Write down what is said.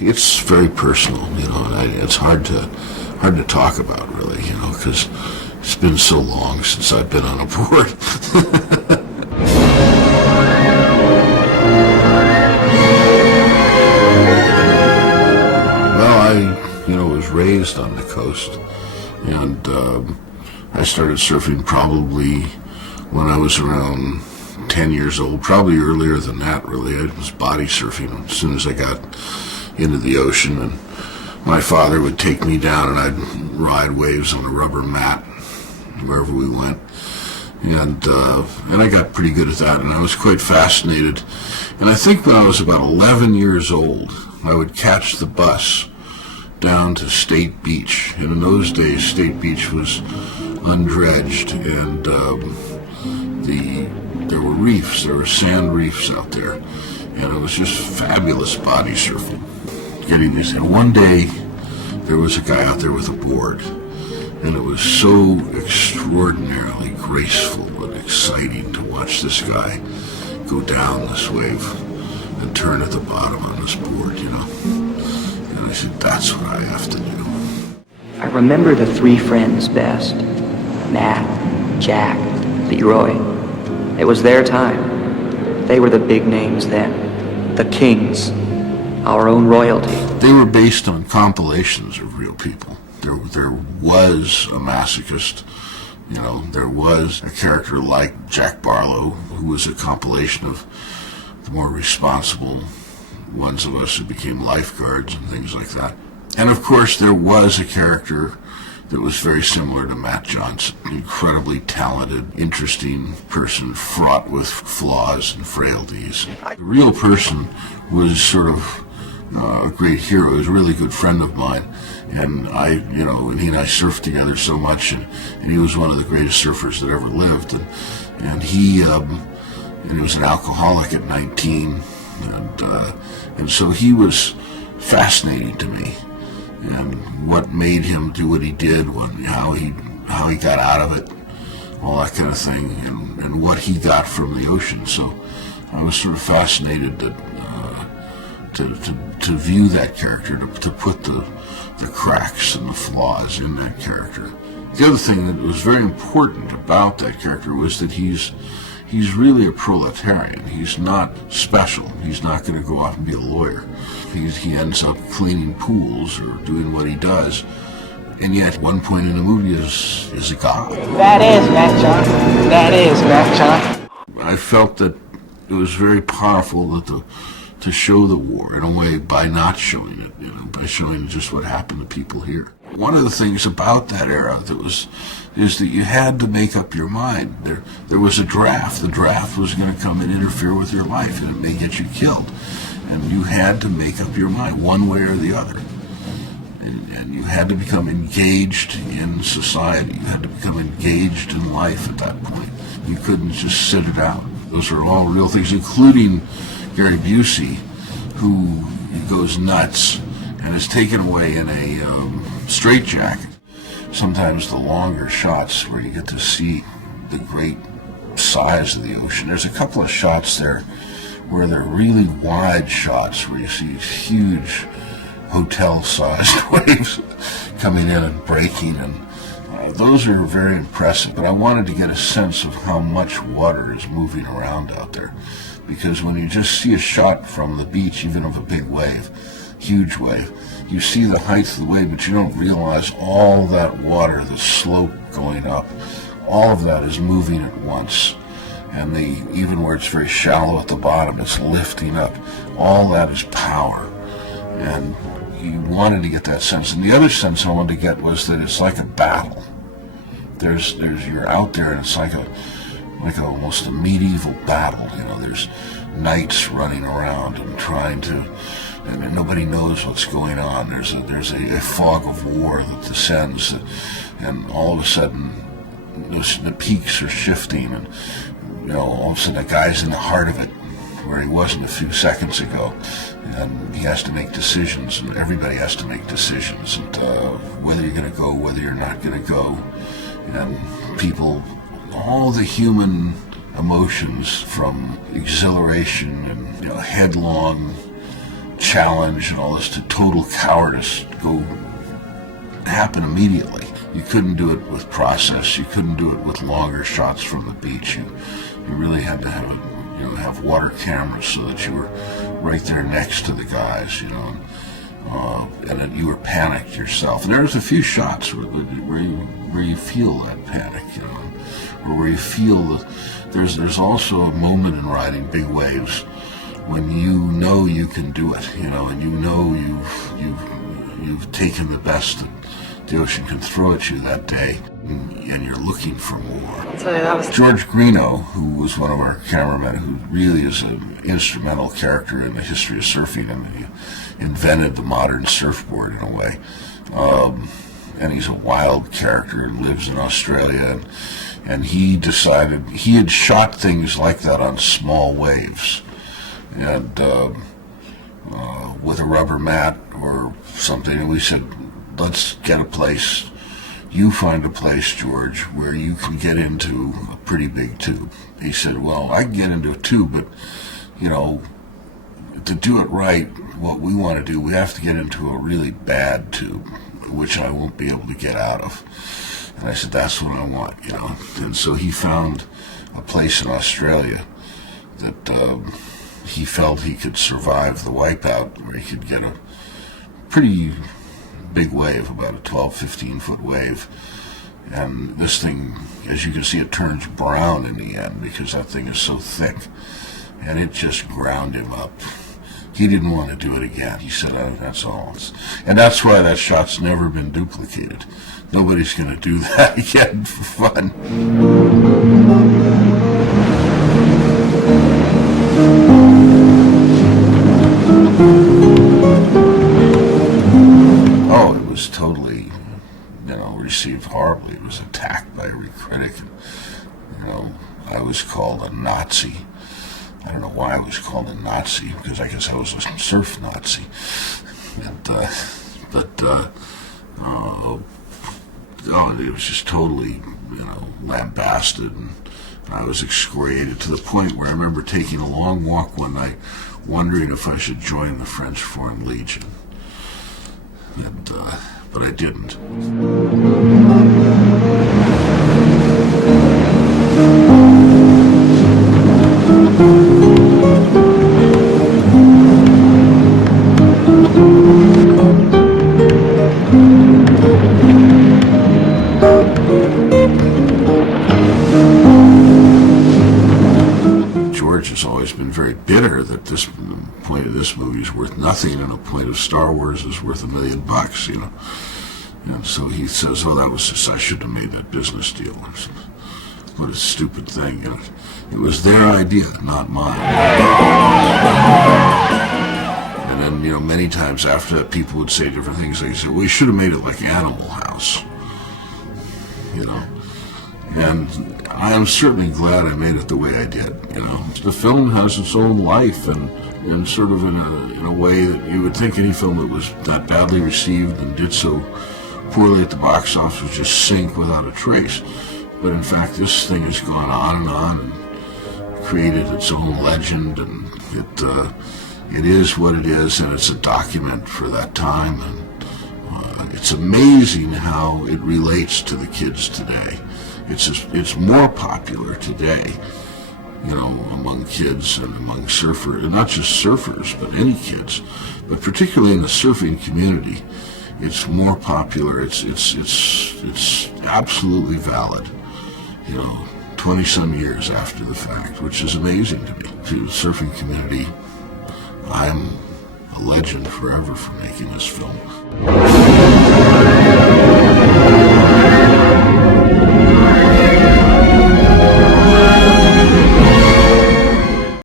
it's very personal, and it's hard to talk about, really, because it's been so long since I've been on a board. Well, I was raised on the coast, and I started surfing probably when I was around 10 years old, probably earlier than that, really. I was body surfing as soon as I got into the ocean, and my father would take me down and I'd ride waves on a rubber mat wherever we went. And I got pretty good at that, and I was quite fascinated. And I think when I was about 11 years old, I would catch the bus down to State Beach. And in those days, State Beach was undredged, and there were reefs, there were sand reefs out there, and it was just fabulous body surfing. And one day, there was a guy out there with a board, and it was so extraordinarily graceful and exciting to watch this guy go down this wave and turn at the bottom on this board, And I said, that's what I have to do. I remember the three friends best. Matt, Jack, Leroy. It was their time. They were the big names then. The kings. Our own royalty. They were based on compilations of real people. There was a masochist. There was a character like Jack Barlow, who was a compilation of the more responsible ones of us who became lifeguards and things like that. And of course, there was a character that was very similar to Matt Johnson, an incredibly talented, interesting person, fraught with flaws and frailties. The real person was sort of a great hero. He was a really good friend of mine, and he and I surfed together so much, and he was one of the greatest surfers that ever lived, and he was an alcoholic at 19, and so he was fascinating to me. And what made him do what he did, how he got out of it, all that kind of thing, and what he got from the ocean. So I was sort of fascinated to view that character, to put the cracks and the flaws in that character. The other thing that was very important about that character was that he's really a proletarian. He's not special. He's not going to go off and be a lawyer. He ends up cleaning pools or doing what he does, and yet at one point in the movie is a god. That is Matt John. That is Matt John. I felt that it was very powerful to show the war in a way by not showing it, by showing just what happened to people here. One of the things about that era is that you had to make up your mind. There was a draft. The draft was going to come and interfere with your life, and it may get you killed. And you had to make up your mind one way or the other. And you had to become engaged in society. You had to become engaged in life at that point. You couldn't just sit it out. Those are all real things, including Gary Busey, who goes nuts and is taken away in a straitjacket. Sometimes the longer shots where you get to see the great size of the ocean. There's a couple of shots there where they're really wide shots where you see these huge hotel-sized waves coming in and breaking, and those are very impressive. But I wanted to get a sense of how much water is moving around out there, because when you just see a shot from the beach, even of a big wave, huge wave, you see the height of the wave, but you don't realize all that water, the slope going up, all of that is moving at once. And even where it's very shallow at the bottom, it's lifting up. All that is power. And you wanted to get that sense. And the other sense I wanted to get was that it's like a battle. You're out there, and it's like almost a medieval battle. There's knights running around and trying to, and nobody knows what's going on. There's a fog of war that descends, and all of a sudden the peaks are shifting, and all of a sudden the guy's in the heart of it, where he wasn't a few seconds ago, and he has to make decisions, and everybody has to make decisions, and whether you're going to go, whether you're not going to go, and people, all the human emotions from exhilaration and headlong challenge and all this to total cowardice go happen immediately. You couldn't do it with process. You couldn't do it with longer shots from the beach. You really had to have water cameras so that you were right there next to the guys, and then you were panicked yourself. And there's a few shots where you feel that panic, or where you feel that there's also a moment in riding big waves when you know you can do it, and you've taken the best that the ocean can throw at you that day, and you're looking for more. George Greeno, who was one of our cameramen, who really is an instrumental character in the history of surfing, and he invented the modern surfboard in a way. And he's a wild character and lives in Australia, and he decided he had shot things like that on small waves, and with a rubber mat or something, and we said, let's get a place. You find a place, George, where you can get into a pretty big tube. He said, well, I can get into a tube, but, to do it right, what we want to do, we have to get into a really bad tube, which I won't be able to get out of. And I said, that's what I want, And so he found a place in Australia that he felt he could survive the wipeout, where he could get a pretty big wave, about a 12, 15-foot wave. And this thing, as you can see, it turns brown in the end because that thing is so thick. And it just ground him up. He didn't want to do it again. He said, oh, that's all. And that's why that shot's never been duplicated. Nobody's going to do that again for fun. Oh, it was totally, received horribly. It was attacked by every critic. I was called a Nazi. I don't know why I was called a Nazi, because I guess I was a surf Nazi. It was just totally, lambasted, and I was excoriated to the point where I remember taking a long walk one night, wondering if I should join the French Foreign Legion. But I didn't. George has always been very bitter that this point of this movie is worth nothing and the point of Star Wars is worth $1 million, And so he says, oh, that was just, I should have made that business deal. What a stupid thing. It was their idea, not mine. And then, many times after that, people would say different things. They said, we should have made it like Animal House. And I am certainly glad I made it the way I did. The film has its own life, and sort of in a way that you would think any film that was that badly received and did so poorly at the box office would just sink without a trace. But in fact, this thing has gone on and created its own legend, and it is what it is, and it's a document for that time. And it's amazing how it relates to the kids today. It's more popular today, among kids and among surfers, and not just surfers, but any kids, but particularly in the surfing community, it's more popular. It's absolutely valid, 20-some years after the fact, which is amazing to me. To the surfing community, I'm a legend forever for making this film.